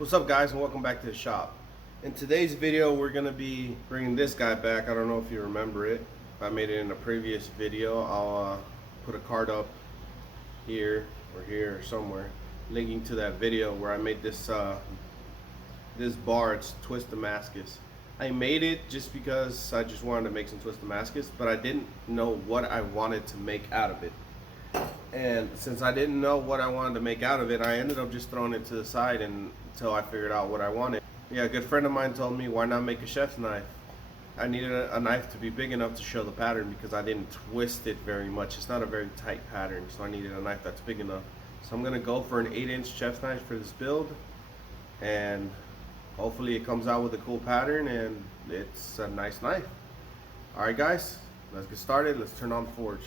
What's up, guys, and welcome back to the shop. In today's video we're going to be bringing this guy back. I don't know if you remember it. If I made it in a previous video, I'll put a card up here or somewhere linking to that video where I made this this bar. It's twist Damascus. I made it just because I just wanted to make some twist Damascus, but I didn't know what I wanted to make out of it. And since I didn't know what I wanted to make out of it, I ended up just throwing it to the side until I figured out what I wanted. Yeah, a good friend of mine told me, why not make a chef's knife? I needed a knife to be big enough to show the pattern because I didn't twist it very much. It's not a very tight pattern, so I needed a knife that's big enough. So I'm going to go for an 8-inch chef's knife for this build, and hopefully it comes out with a cool pattern and it's a nice knife. Alright guys, let's get started. Let's turn on the forge.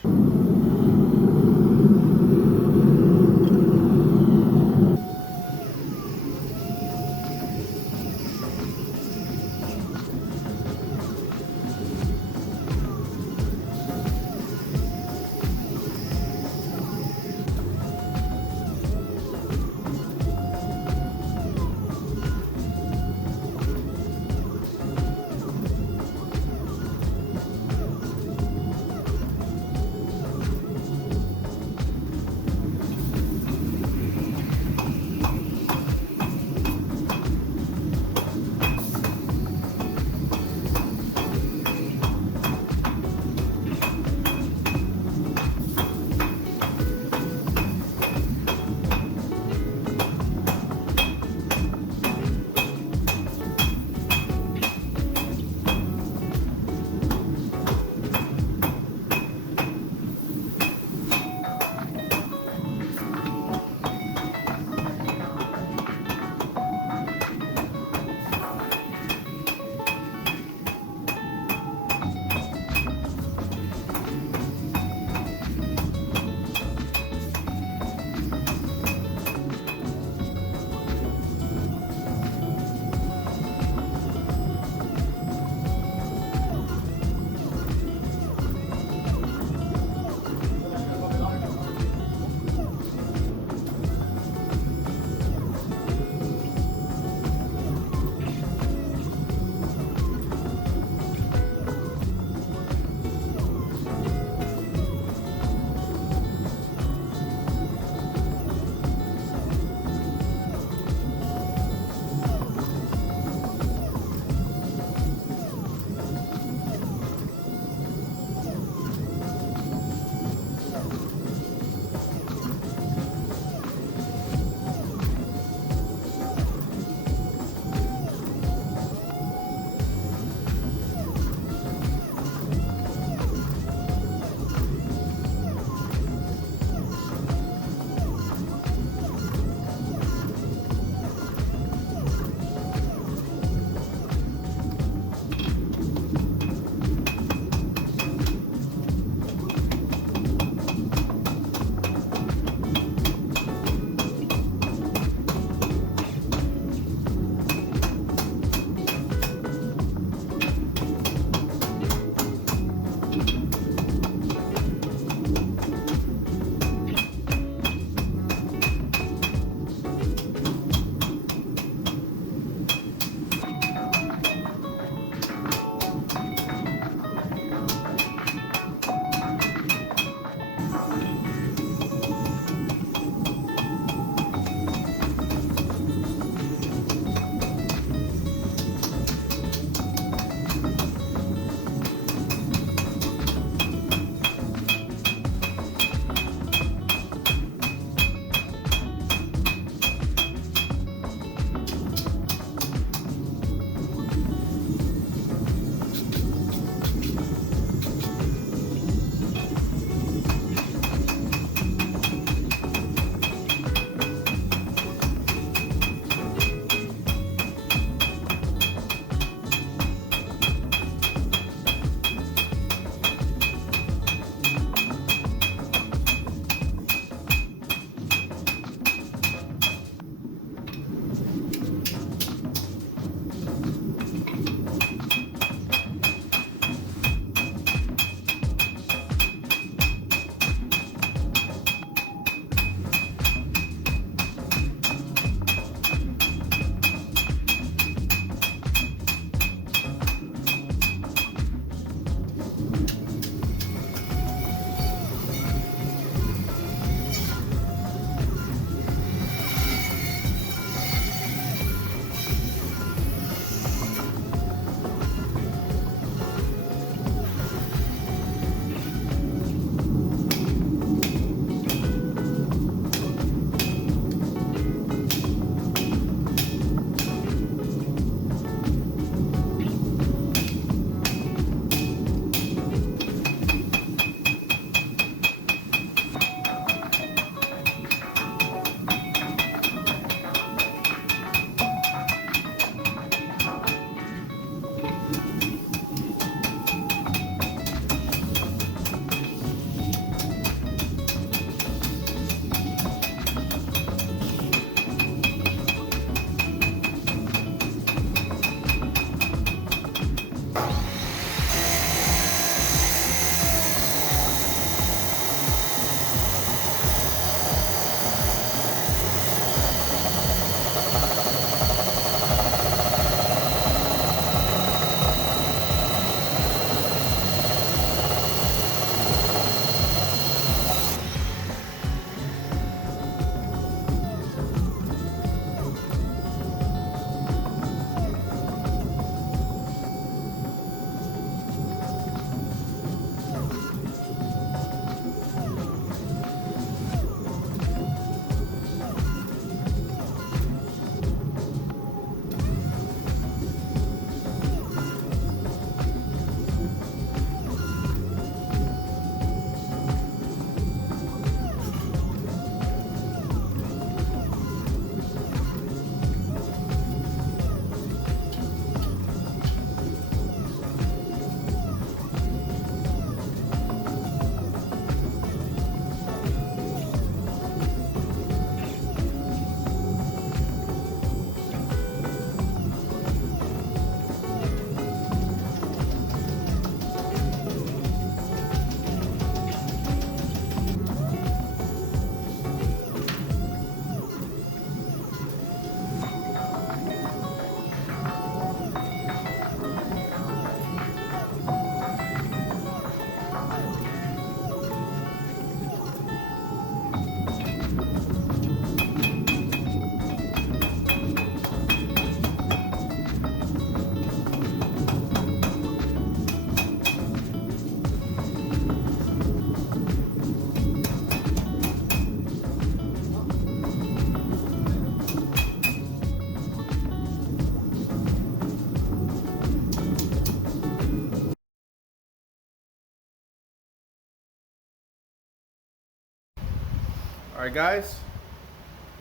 Alright guys,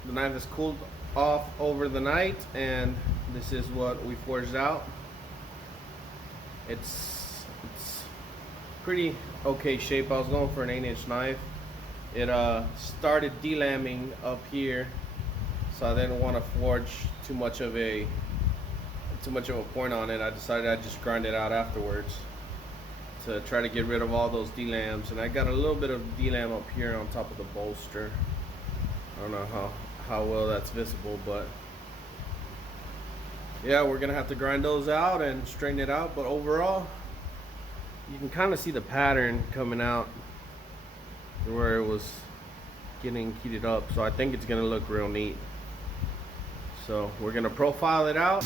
the knife has cooled off over the night and this is what we forged out. It's pretty okay shape. I was going for an 8-inch knife. It started delambing up here, so I didn't want to forge too much of a point on it. I decided I'd just grind it out afterwards to try to get rid of all those delams. And I got a little bit of delam up here on top of the bolster. I don't know how well that's visible, but yeah, we're gonna have to grind those out and straighten it out. But overall, you can kind of see the pattern coming out where it was getting heated up, so I think it's gonna look real neat. So we're gonna profile it out.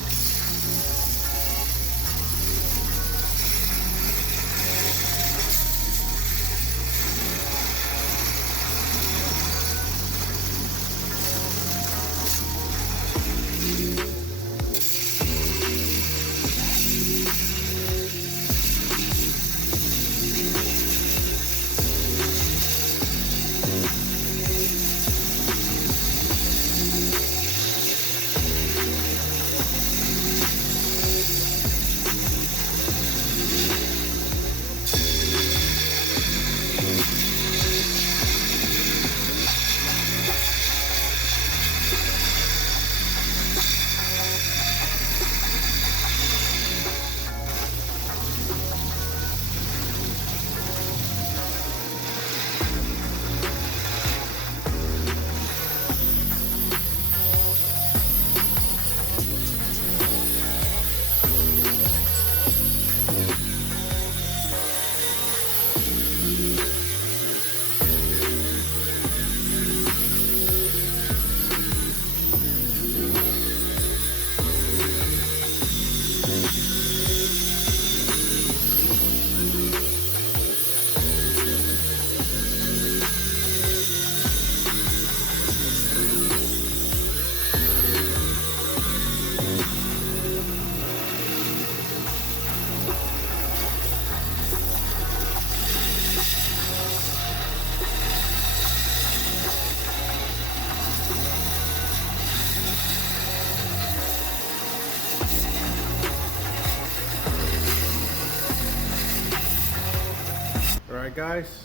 Alright guys,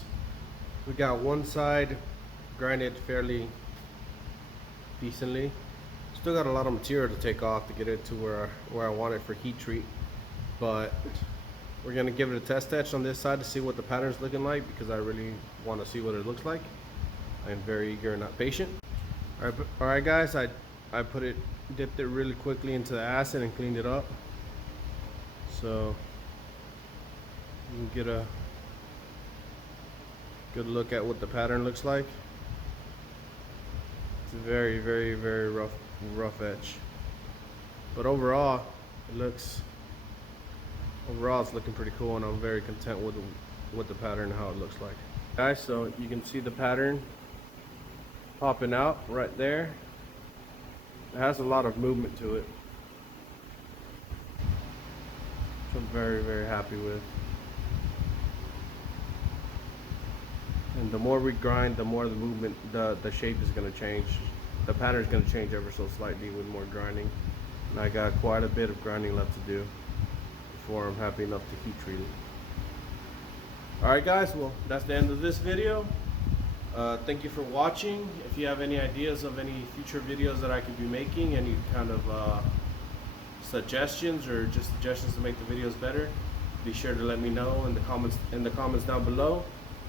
we got one side grinded fairly decently. Still got a lot of material to take off to get it to where I want it for heat treat, but we're gonna give it a test etch on this side to see what the pattern's looking like, because I really want to see what it looks like. I'm very eager and not patient. Alright guys, I dipped it really quickly into the acid and cleaned it up, so you can get a good look at what the pattern looks like. It's a very rough etch, but overall it's looking pretty cool, and I'm very content with the pattern and how it looks like. Guys, so you can see the pattern popping out right there. It has a lot of movement to it, which I'm very happy with. And the more we grind, the more the movement, the shape is going to change. The pattern is going to change ever so slightly with more grinding. And I got quite a bit of grinding left to do before I'm happy enough to heat treat it. Alright guys, well that's the end of this video. Thank you for watching. If you have any ideas of any future videos that I could be making, any kind of suggestions or just suggestions to make the videos better, be sure to let me know in the comments down below.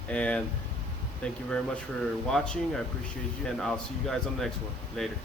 And thank you very much for watching. I appreciate you, and I'll see you guys on the next one. Later.